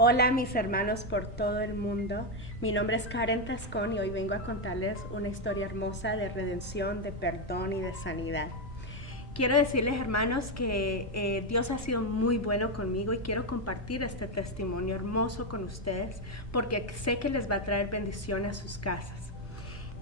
Hola mis hermanos por todo el mundo, mi nombre es Karen Tascón y hoy vengo a contarles una historia hermosa de redención, de perdón y de sanidad. Quiero decirles hermanos que Dios ha sido muy bueno conmigo y quiero compartir este testimonio hermoso con ustedes porque sé que les va a traer bendición a sus casas.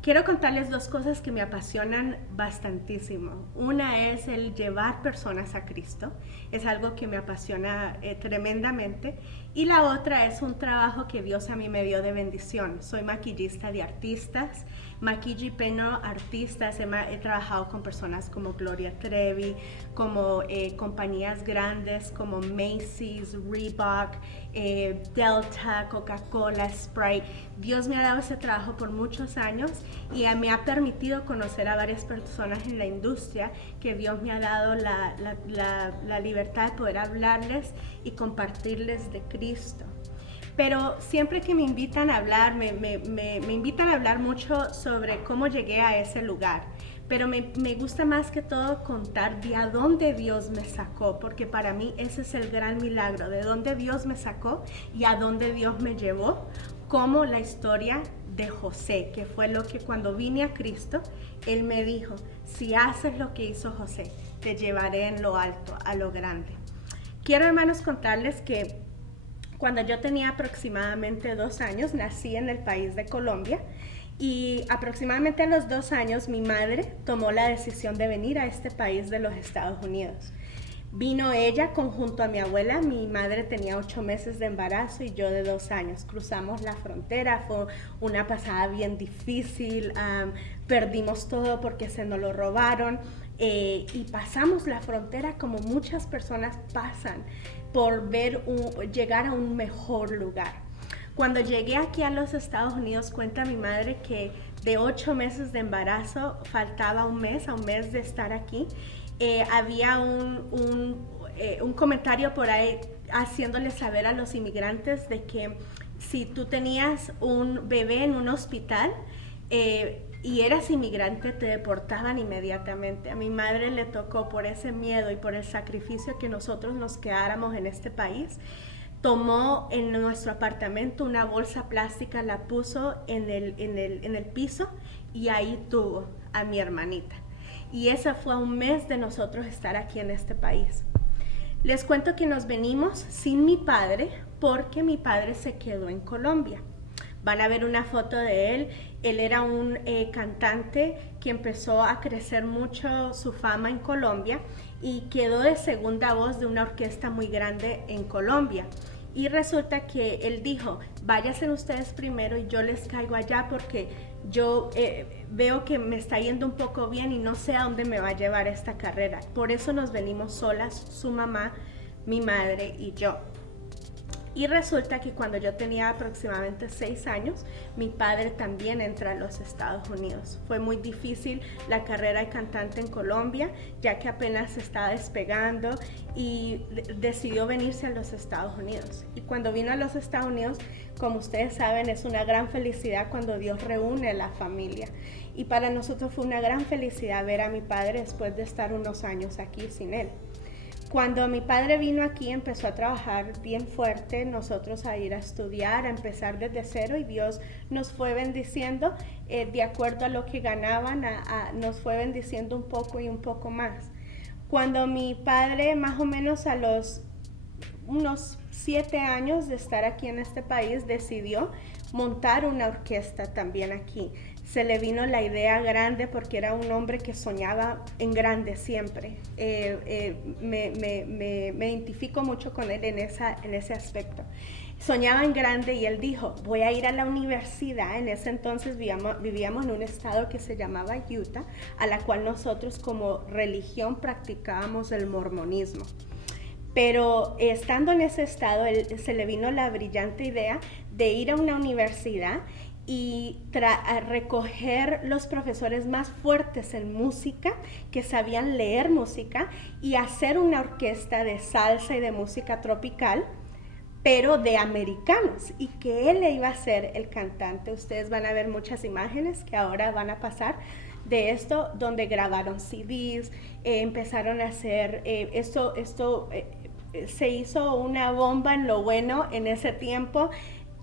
Quiero contarles dos cosas que me apasionan bastantísimo. Una es el llevar personas a Cristo, es algo que me apasiona tremendamente. Y la otra es un trabajo que Dios a mí me dio de bendición. Soy maquillista de artistas, maquillo y peino artistas. He trabajado con personas como Gloria Trevi, como compañías grandes como Macy's, Reebok, Delta, Coca-Cola, Sprite. Dios me ha dado ese trabajo por muchos años y me ha permitido conocer a varias personas en la industria que Dios me ha dado la libertad de poder hablarles y compartirles de Cristo. Pero siempre que me invitan a hablar, me invitan a hablar mucho sobre cómo llegué a ese lugar. Pero me gusta más que todo contar de a dónde Dios me sacó, porque para mí ese es el gran milagro, de dónde Dios me sacó y a dónde Dios me llevó, como la historia de José, que fue lo que cuando vine a Cristo, Él me dijo, si haces lo que hizo José, te llevaré en lo alto, a lo grande. Quiero hermanos contarles que cuando yo tenía aproximadamente 2 años, nací en el país de Colombia y aproximadamente a los 2 años mi madre tomó la decisión de venir a este país de los Estados Unidos. Vino ella junto a mi abuela, mi madre tenía 8 meses de embarazo y yo de 2 años. Cruzamos la frontera, fue una pasada bien difícil, perdimos todo porque se nos lo robaron y pasamos la frontera como muchas personas pasan por llegar a un mejor lugar. Cuando llegué aquí a los Estados Unidos, cuenta mi madre que de 8 meses de embarazo faltaba a un mes de estar aquí. Había un comentario por ahí haciéndole saber a los inmigrantes de que si tú tenías un bebé en un hospital y eras inmigrante, te deportaban inmediatamente. A mi madre le tocó, por ese miedo y por el sacrificio que nosotros nos quedáramos en este país, tomó en nuestro apartamento una bolsa plástica, la puso en el piso y ahí tuvo a mi hermanita. Y ese fue un mes de nosotros estar aquí en este país. Les cuento que nos venimos sin mi padre porque mi padre se quedó en Colombia. Van a ver una foto de él. Él era un cantante que empezó a crecer mucho su fama en Colombia y quedó de segunda voz de una orquesta muy grande en Colombia. Y resulta que él dijo, váyanse ustedes primero y yo les caigo allá porque yo veo que me está yendo un poco bien y no sé a dónde me va a llevar esta carrera. Por eso nos venimos solas, su mamá, mi madre y yo. Y resulta que cuando yo tenía aproximadamente 6 años, mi padre también entra a los Estados Unidos. Fue muy difícil la carrera de cantante en Colombia, ya que apenas se estaba despegando y decidió venirse a los Estados Unidos. Y cuando vino a los Estados Unidos, como ustedes saben, es una gran felicidad cuando Dios reúne a la familia. Y para nosotros fue una gran felicidad ver a mi padre después de estar unos años aquí sin él. Cuando mi padre vino aquí empezó a trabajar bien fuerte, nosotros a ir a estudiar, a empezar desde cero y Dios nos fue bendiciendo de acuerdo a lo que ganaban, nos fue bendiciendo un poco y un poco más. Cuando mi padre más o menos a los unos 7 años de estar aquí en este país decidió montar una orquesta también aquí. Se le vino la idea grande porque era un hombre que soñaba en grande siempre. Me identifico mucho con él en ese aspecto. Soñaba en grande y él dijo, voy a ir a la universidad. En ese entonces vivíamos en un estado que se llamaba Utah, a la cual nosotros como religión practicábamos el mormonismo. Pero estando en ese estado, se le vino la brillante idea de ir a una universidad y a recoger los profesores más fuertes en música, que sabían leer música, y hacer una orquesta de salsa y de música tropical, pero de americanos, y que él iba a ser el cantante. Ustedes van a ver muchas imágenes que ahora van a pasar de esto, donde grabaron CDs, empezaron a hacer se hizo una bomba en lo bueno en ese tiempo.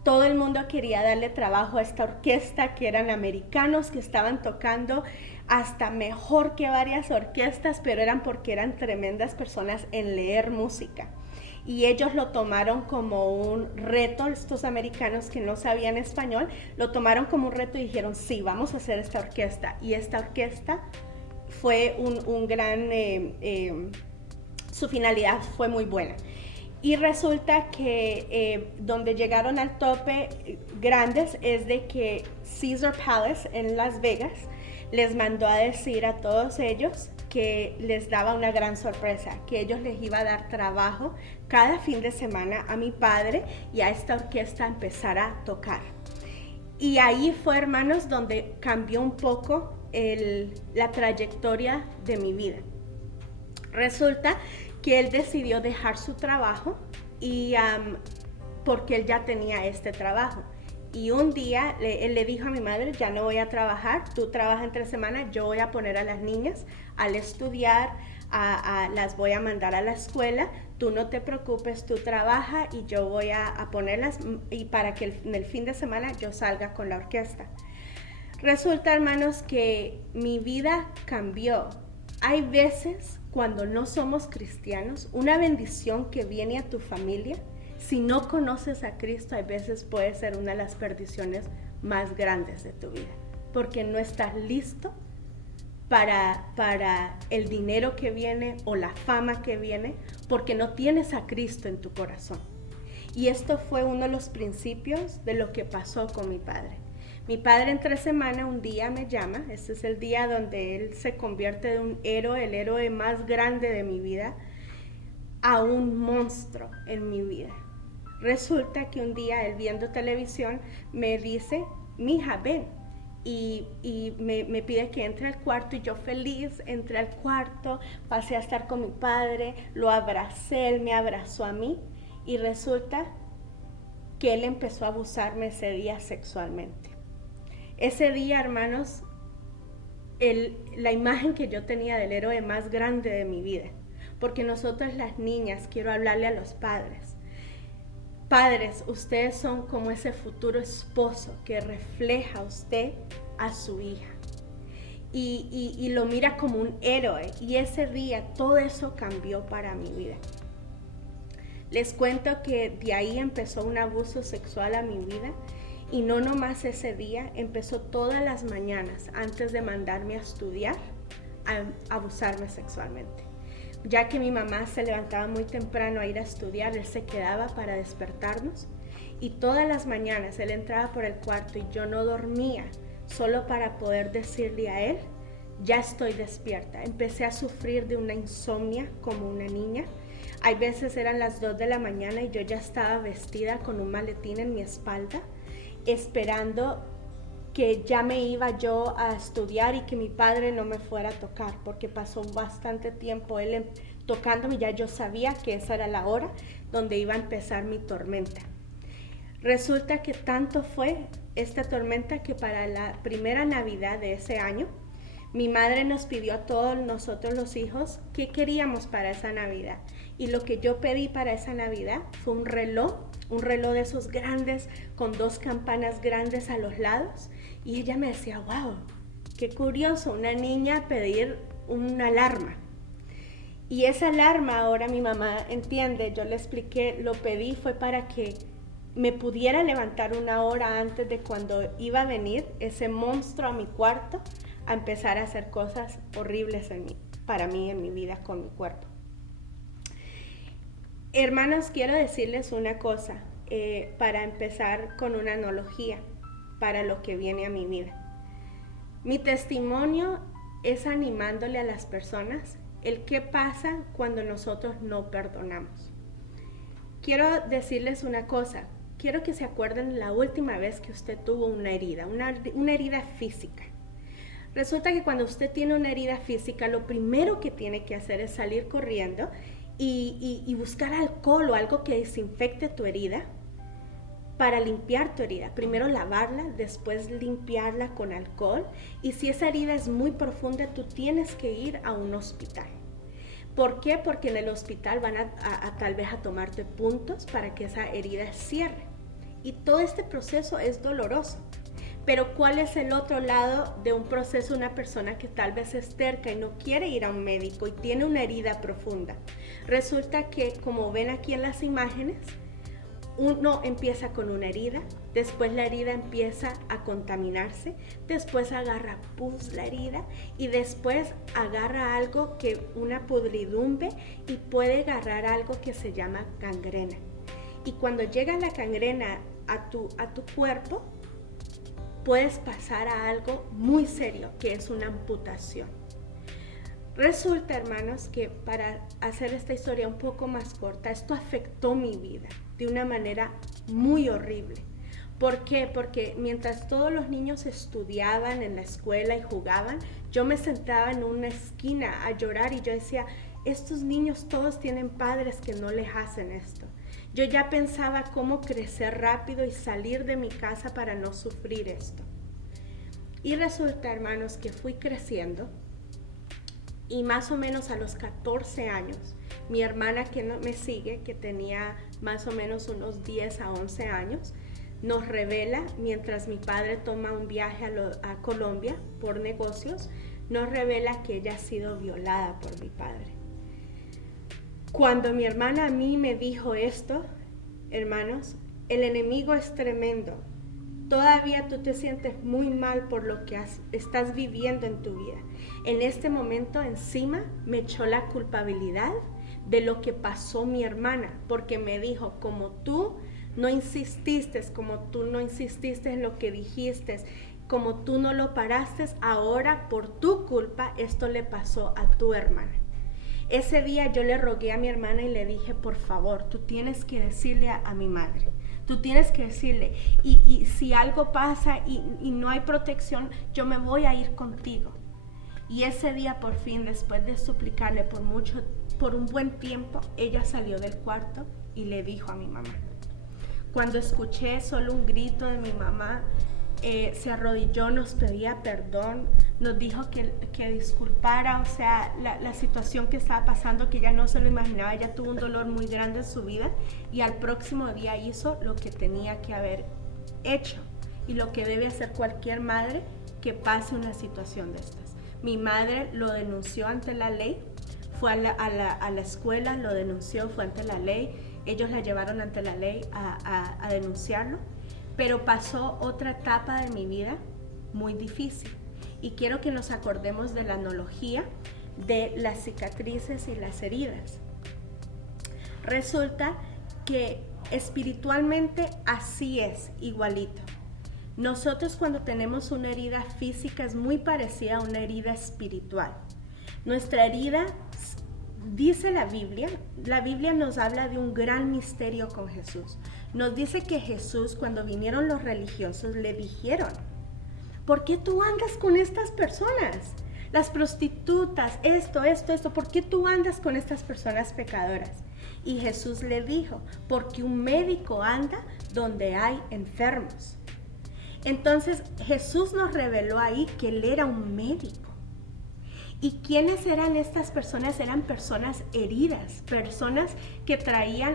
Todo el mundo quería darle trabajo a esta orquesta, que eran americanos, que estaban tocando hasta mejor que varias orquestas, pero eran porque eran tremendas personas en leer música. Y ellos lo tomaron como un reto, estos americanos que no sabían español, lo tomaron como un reto y dijeron, sí, vamos a hacer esta orquesta. Y esta orquesta fue un gran, su finalidad fue muy buena. Y resulta que donde llegaron al tope grandes es de que Caesar Palace en Las Vegas les mandó a decir a todos ellos que les daba una gran sorpresa, que ellos les iba a dar trabajo cada fin de semana a mi padre y a esta orquesta a empezar a tocar. Y ahí fue, hermanos, donde cambió un poco la trayectoria de mi vida. Resulta que él decidió dejar su trabajo y porque él ya tenía este trabajo. Y un día él le dijo a mi madre, ya no voy a trabajar, tú trabajas entre semanas, yo voy a poner a las niñas al estudiar, las voy a mandar a la escuela, tú no te preocupes, tú trabaja y yo voy a ponerlas y para que en el fin de semana yo salga con la orquesta. Resulta, hermanos, que mi vida cambió. Hay veces cuando no somos cristianos, una bendición que viene a tu familia, si no conoces a Cristo, hay veces puede ser una de las perdiciones más grandes de tu vida, porque no estás listo para el dinero que viene o la fama que viene, porque no tienes a Cristo en tu corazón. Y esto fue uno de los principios de lo que pasó con mi padre. Mi padre entre semana un día me llama, este es el día donde él se convierte de un héroe, el héroe más grande de mi vida, a un monstruo en mi vida. Resulta que un día él viendo televisión me dice, mija, ven, y me pide que entre al cuarto y yo feliz entré al cuarto, pasé a estar con mi padre, lo abracé, él me abrazó a mí y resulta que él empezó a abusarme ese día sexualmente. Ese día, hermanos, la imagen que yo tenía del héroe más grande de mi vida, porque nosotros las niñas, quiero hablarle a los padres. Padres, ustedes son como ese futuro esposo que refleja a usted a su hija y lo mira como un héroe, y ese día todo eso cambió para mi vida. Les cuento que de ahí empezó un abuso sexual a mi vida. Y no nomás ese día, empezó todas las mañanas antes de mandarme a estudiar a abusarme sexualmente. Ya que mi mamá se levantaba muy temprano a ir a estudiar, él se quedaba para despertarnos y todas las mañanas él entraba por el cuarto y yo no dormía solo para poder decirle a él, ya estoy despierta. Empecé a sufrir de una insomnia como una niña. Hay veces eran las 2 de la mañana y yo ya estaba vestida con un maletín en mi espalda, esperando que ya me iba yo a estudiar y que mi padre no me fuera a tocar, porque pasó bastante tiempo él tocándome, ya yo sabía que esa era la hora donde iba a empezar mi tormenta. Resulta que tanto fue esta tormenta que para la primera Navidad de ese año, mi madre nos pidió a todos nosotros los hijos qué queríamos para esa Navidad. Y lo que yo pedí para esa Navidad fue un reloj de esos grandes, con 2 campanas grandes a los lados. Y ella me decía, wow, qué curioso, una niña pedir una alarma. Y esa alarma, ahora mi mamá entiende, yo le expliqué, lo pedí fue para que me pudiera levantar una hora antes de cuando iba a venir ese monstruo a mi cuarto a empezar a hacer cosas horribles para mí en mi vida con mi cuerpo. Hermanos, quiero decirles una cosa, para empezar con una analogía para lo que viene a mi vida. Mi testimonio es animándole a las personas el qué pasa cuando nosotros no perdonamos. Quiero decirles una cosa, quiero que se acuerden la última vez que usted tuvo una herida, una herida física. Resulta que cuando usted tiene una herida física, lo primero que tiene que hacer es salir corriendo y buscar alcohol o algo que desinfecte tu herida para limpiar tu herida. Primero lavarla, después limpiarla con alcohol, y si esa herida es muy profunda, tú tienes que ir a un hospital. ¿Por qué? Porque en el hospital van tal vez a tomarte puntos para que esa herida cierre. Y todo este proceso es doloroso. Pero ¿cuál es el otro lado de un proceso? Una persona que tal vez es terca y no quiere ir a un médico y tiene una herida profunda. Resulta que, como ven aquí en las imágenes, uno empieza con una herida, después la herida empieza a contaminarse, después agarra pus la herida y después agarra algo que una podridumbre y puede agarrar algo que se llama gangrena. Y cuando llega la gangrena a tu cuerpo, puedes pasar a algo muy serio, que es una amputación. Resulta, hermanos, que para hacer esta historia un poco más corta, esto afectó mi vida de una manera muy horrible. ¿Por qué? Porque mientras todos los niños estudiaban en la escuela y jugaban, yo me sentaba en una esquina a llorar y yo decía, estos niños todos tienen padres que no les hacen esto. Yo ya pensaba cómo crecer rápido y salir de mi casa para no sufrir esto. Y resulta, hermanos, que fui creciendo y más o menos a los 14 años, mi hermana que me sigue, que tenía más o menos unos 10 a 11 años, nos revela, mientras mi padre toma un viaje a Colombia por negocios, nos revela que ella ha sido violada por mi padre. Cuando mi hermana a mí me dijo esto, hermanos, el enemigo es tremendo. Todavía tú te sientes muy mal por lo que estás viviendo en tu vida. En este momento encima me echó la culpabilidad de lo que pasó mi hermana, porque me dijo, como tú no insististe en lo que dijiste, como tú no lo paraste, ahora por tu culpa esto le pasó a tu hermana. Ese día yo le rogué a mi hermana y le dije, por favor, tú tienes que decirle a mi madre. Tú tienes que decirle, y si algo pasa y no hay protección, yo me voy a ir contigo. Y ese día por fin, después de suplicarle por un buen tiempo, ella salió del cuarto y le dijo a mi mamá. Cuando escuché solo un grito de mi mamá, se arrodilló, nos pedía perdón, nos dijo que disculpara, o sea, la situación que estaba pasando, que ella no se lo imaginaba, ella tuvo un dolor muy grande en su vida y al próximo día hizo lo que tenía que haber hecho y lo que debe hacer cualquier madre que pase una situación de estas. Mi madre lo denunció ante la ley, fue a la escuela, lo denunció, fue ante la ley, ellos la llevaron ante la ley a denunciarlo. Pero pasó otra etapa de mi vida muy difícil y quiero que nos acordemos de la analogía de las cicatrices y las heridas. Resulta que espiritualmente así es, igualito. Nosotros cuando tenemos una herida física es muy parecida a una herida espiritual. Nuestra herida, dice la Biblia nos habla de un gran misterio con Jesús. Nos dice que Jesús, cuando vinieron los religiosos, le dijeron, ¿por qué tú andas con estas personas? Las prostitutas, esto, ¿por qué tú andas con estas personas pecadoras? Y Jesús le dijo, porque un médico anda donde hay enfermos. Entonces Jesús nos reveló ahí que Él era un médico. ¿Y quiénes eran estas personas? Eran personas heridas, personas que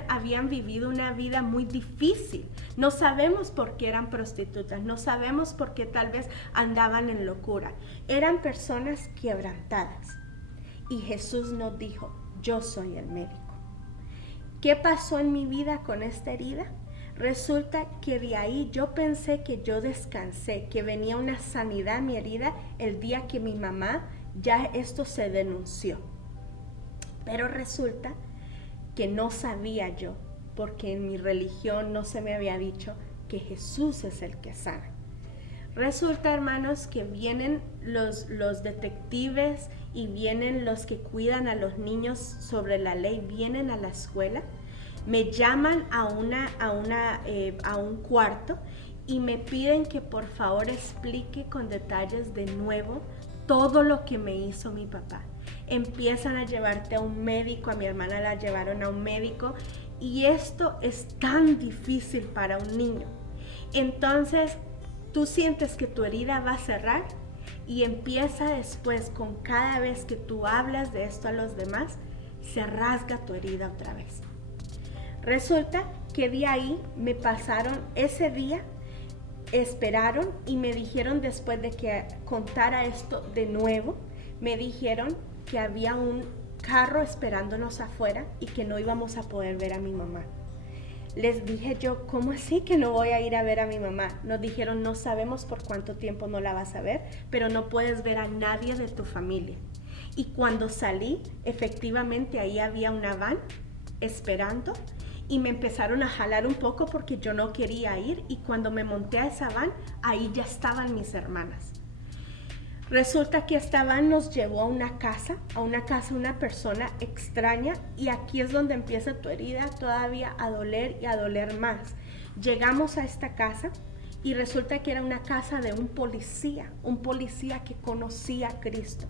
habían vivido una vida muy difícil. No sabemos por qué eran prostitutas, no sabemos por qué tal vez andaban en locura. Eran personas quebrantadas. Y Jesús nos dijo, yo soy el médico. ¿Qué pasó en mi vida con esta herida? Resulta que de ahí yo pensé que yo descansé, que venía una sanidad en mi herida el día que mi mamá ya esto se denunció. Pero resulta que no sabía yo, porque en mi religión no se me había dicho que Jesús es el que sana. Resulta, hermanos, que vienen los detectives y vienen los que cuidan a los niños sobre la ley, vienen a la escuela, me llaman a un cuarto y me piden que por favor explique con detalles de nuevo todo lo que me hizo mi papá. Empiezan a llevarte a un médico, a mi hermana la llevaron a un médico y esto es tan difícil para un niño. Entonces tú sientes que tu herida va a cerrar y empieza después con cada vez que tú hablas de esto a los demás, se rasga tu herida otra vez. Resulta que de ahí me pasaron ese día, esperaron y me dijeron, después de que contara esto de nuevo, me dijeron que había un carro esperándonos afuera y que no íbamos a poder ver a mi mamá. Les dije yo, ¿cómo así que no voy a ir a ver a mi mamá? Nos dijeron, no sabemos por cuánto tiempo no la vas a ver, pero no puedes ver a nadie de tu familia. Y cuando salí, efectivamente ahí había una van esperando y me empezaron a jalar un poco porque yo no quería ir, y cuando me monté a esa van, ahí ya estaban mis hermanas. Resulta que esta van nos llevó a una casa una persona extraña, y aquí es donde empieza tu herida todavía a doler y a doler más. Llegamos a esta casa y resulta que era una casa de un policía que conocía a Cristo,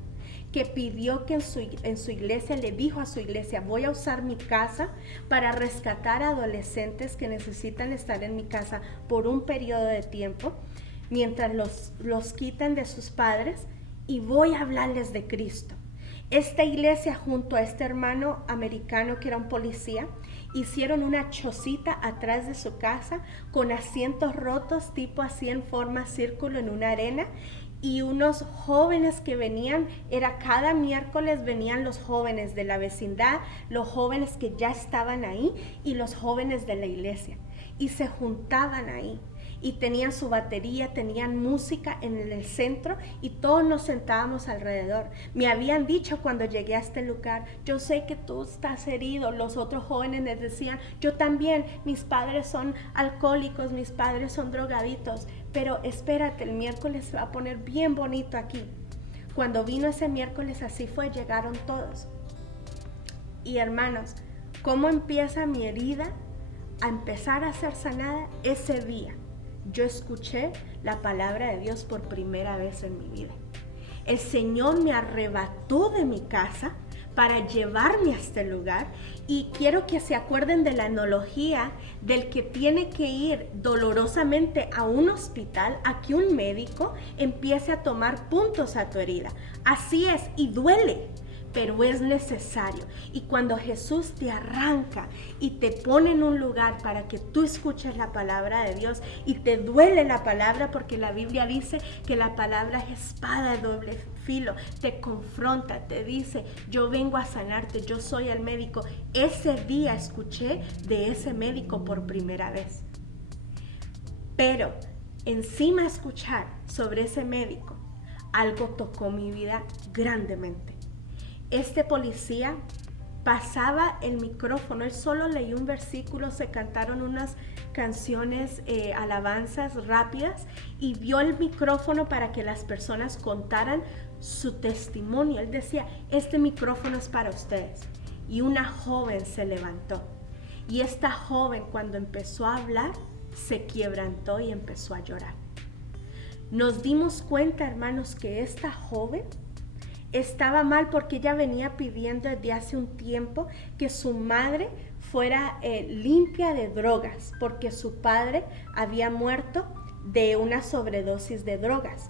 que pidió que en su iglesia, le dijo a su iglesia, voy a usar mi casa para rescatar a adolescentes que necesitan estar en mi casa por un periodo de tiempo, mientras los quitan de sus padres, y voy a hablarles de Cristo. Esta iglesia, junto a este hermano americano que era un policía, hicieron una chocita atrás de su casa con asientos rotos, tipo así en forma círculo en una arena, y unos jóvenes que venían, cada miércoles venían los jóvenes de la vecindad, los jóvenes que ya estaban ahí y los jóvenes de la iglesia, y se juntaban ahí. Y tenían su batería, tenían música en el centro y todos nos sentábamos alrededor. Me habían dicho cuando llegué a este lugar, yo sé que tú estás herido. Los otros jóvenes les decían, yo también, mis padres son alcohólicos, mis padres son drogaditos, pero espérate, el miércoles se va a poner bien bonito aquí. Cuando vino ese miércoles, así fue, llegaron todos. Y hermanos, ¿cómo empieza mi herida a empezar a ser sanada? Ese día yo escuché la palabra de Dios por primera vez en mi vida. El Señor me arrebató de mi casa para llevarme a este lugar, y quiero que se acuerden de la analogía del que tiene que ir dolorosamente a un hospital a que un médico empiece a tomar puntos a tu herida. Así es, y duele, pero es necesario. Y cuando Jesús te arranca y te pone en un lugar para que tú escuches la palabra de Dios, y te duele la palabra, porque la Biblia dice que la palabra es espada de doble filo, te confronta, te dice, yo vengo a sanarte, yo soy el médico. Ese día escuché de ese médico por primera vez. Pero encima de escuchar sobre ese médico, algo tocó mi vida grandemente. Este policía pasaba el micrófono, él solo leyó un versículo, se cantaron unas canciones, alabanzas rápidas, y vio el micrófono para que las personas contaran su testimonio. Él decía, este micrófono es para ustedes. Y una joven se levantó, y esta joven, cuando empezó a hablar, se quebrantó y empezó a llorar. Nos dimos cuenta, hermanos, que esta joven estaba mal porque ella venía pidiendo desde hace un tiempo que su madre fuera limpia de drogas, porque su padre había muerto de una sobredosis de drogas.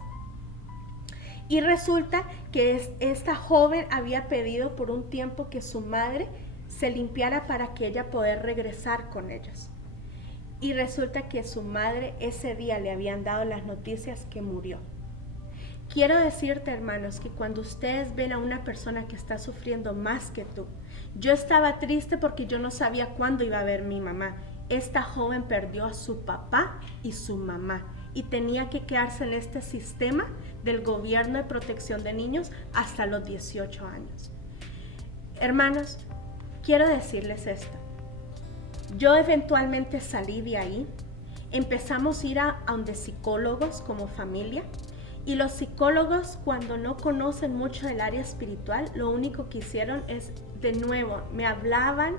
Y resulta que esta joven había pedido por un tiempo que su madre se limpiara para que ella pudiera regresar con ellos. Y resulta que su madre ese día le habían dado las noticias que murió. Quiero decirte, hermanos, que cuando ustedes ven a una persona que está sufriendo más que tú, yo estaba triste porque yo no sabía cuándo iba a ver mi mamá. Esta joven perdió a su papá y su mamá, y tenía que quedarse en este sistema del gobierno de protección de niños hasta los 18 años. Hermanos, quiero decirles esto. Yo eventualmente salí de ahí, empezamos a ir a donde psicólogos como familia. Y los psicólogos, cuando no conocen mucho del área espiritual, lo único que hicieron es, de nuevo, me hablaban,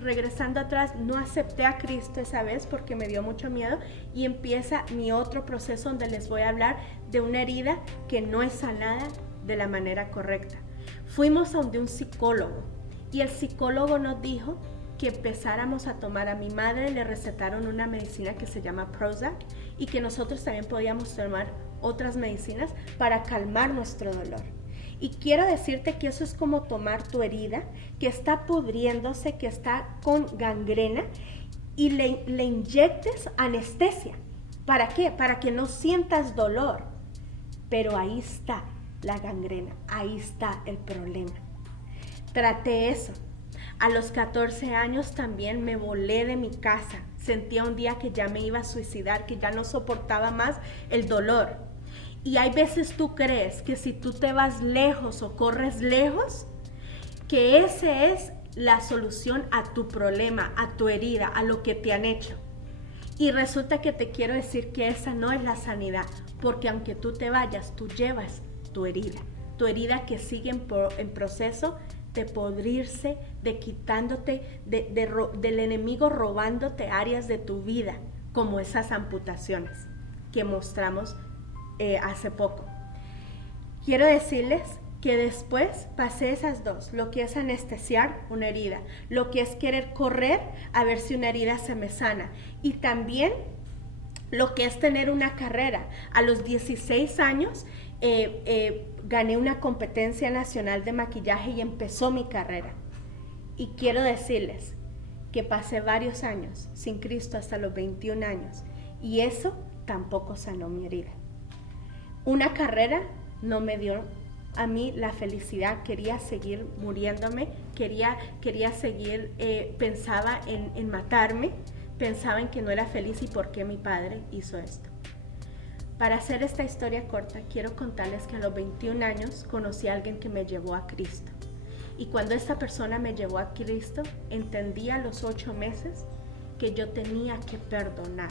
regresando atrás, no acepté a Cristo esa vez porque me dio mucho miedo, y empieza mi otro proceso donde les voy a hablar de una herida que no es sanada de la manera correcta. Fuimos a donde un psicólogo, y el psicólogo nos dijo que empezáramos a tomar. A mi madre le recetaron una medicina que se llama Prozac, y que nosotros también podíamos tomar otras medicinas para calmar nuestro dolor. Y quiero decirte que eso es como tomar tu herida, que está pudriéndose, que está con gangrena, y le inyectes anestesia. ¿Para qué? Para que no sientas dolor. Pero ahí está la gangrena, ahí está el problema. Traté eso. A los 14 años también me volé de mi casa. Sentía un día que ya me iba a suicidar, que ya no soportaba más el dolor. Y hay veces tú crees que si tú te vas lejos o corres lejos, que esa es la solución a tu problema, a tu herida, a lo que te han hecho. Y resulta que te quiero decir que esa no es la sanidad, porque aunque tú te vayas, tú llevas tu herida que sigue en proceso de podrirse, de quitándote, del enemigo robándote áreas de tu vida, como esas amputaciones que mostramos hace poco. Quiero decirles que después pasé esas dos, lo que es anestesiar una herida, lo que es querer correr a ver si una herida se me sana, y también lo que es tener una carrera. A los 16 años gané una competencia nacional de maquillaje y empezó mi carrera. Y quiero decirles que pasé varios años sin Cristo hasta los 21 años, y eso tampoco sanó mi herida. Una carrera no me dio a mí la felicidad, quería seguir muriéndome, quería seguir, pensaba en matarme, pensaba en que no era feliz y por qué mi padre hizo esto. Para hacer esta historia corta, quiero contarles que a los 21 años conocí a alguien que me llevó a Cristo. Y cuando esta persona me llevó a Cristo, entendí a los 8 meses que yo tenía que perdonar.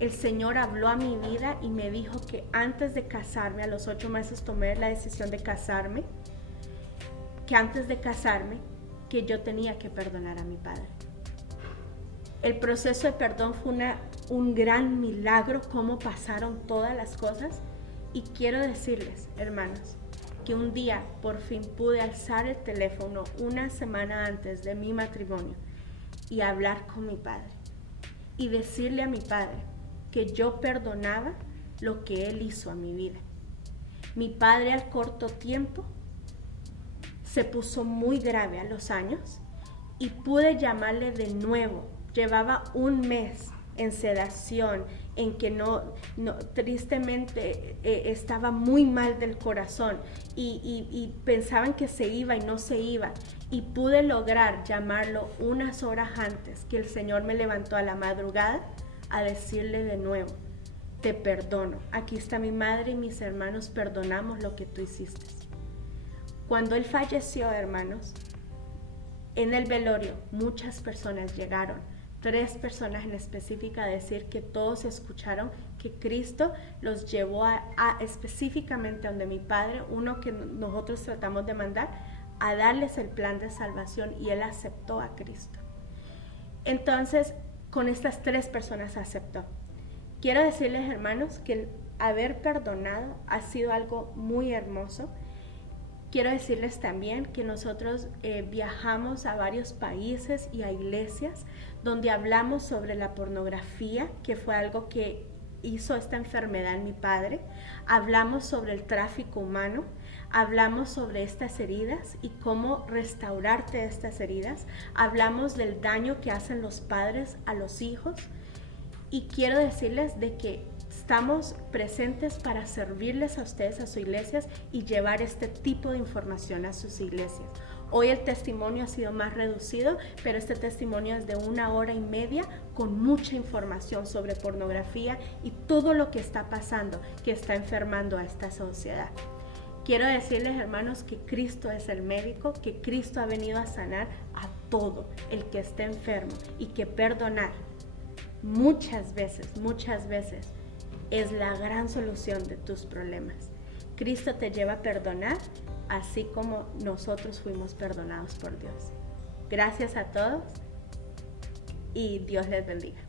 El Señor habló a mi vida y me dijo que antes de casarme, a los 8 meses tomé la decisión de casarme, que antes de casarme, que yo tenía que perdonar a mi padre. El proceso de perdón fue un gran milagro, cómo pasaron todas las cosas. Y quiero decirles, hermanos, que un día por fin pude alzar el teléfono una semana antes de mi matrimonio y hablar con mi padre y decirle a mi padre que yo perdonaba lo que él hizo a mi vida. Mi padre al corto tiempo se puso muy grave a los años y pude llamarle de nuevo. Llevaba un mes en sedación, en que tristemente estaba muy mal del corazón y pensaban que se iba y no se iba. Y pude lograr llamarlo unas horas antes, que el Señor me levantó a la madrugada a decirle de nuevo, te perdono. Aquí está mi madre y mis hermanos, perdonamos lo que tú hiciste. Cuando él falleció, hermanos, en el velorio muchas personas llegaron, 3 personas en específica, a decir que todos escucharon que Cristo los llevó específicamente a donde mi padre, uno que nosotros tratamos de mandar, a darles el plan de salvación, y él aceptó a Cristo. Entonces, con estas 3 personas aceptó. Quiero decirles, hermanos, que el haber perdonado ha sido algo muy hermoso. Quiero decirles también que nosotros viajamos a varios países y a iglesias donde hablamos sobre la pornografía, que fue algo que hizo esta enfermedad en mi padre. Hablamos sobre el tráfico humano, hablamos sobre estas heridas y cómo restaurarte de estas heridas. Hablamos del daño que hacen los padres a los hijos. Y quiero decirles de que estamos presentes para servirles a ustedes, a sus iglesias, y llevar este tipo de información a sus iglesias. Hoy el testimonio ha sido más reducido, pero este testimonio es de 1 hora y media con mucha información sobre pornografía y todo lo que está pasando, que está enfermando a esta sociedad. Quiero decirles, hermanos, que Cristo es el médico, que Cristo ha venido a sanar a todo el que esté enfermo, y que perdonar muchas veces es la gran solución de tus problemas. Cristo te lleva a perdonar, así como nosotros fuimos perdonados por Dios. Gracias a todos y Dios les bendiga.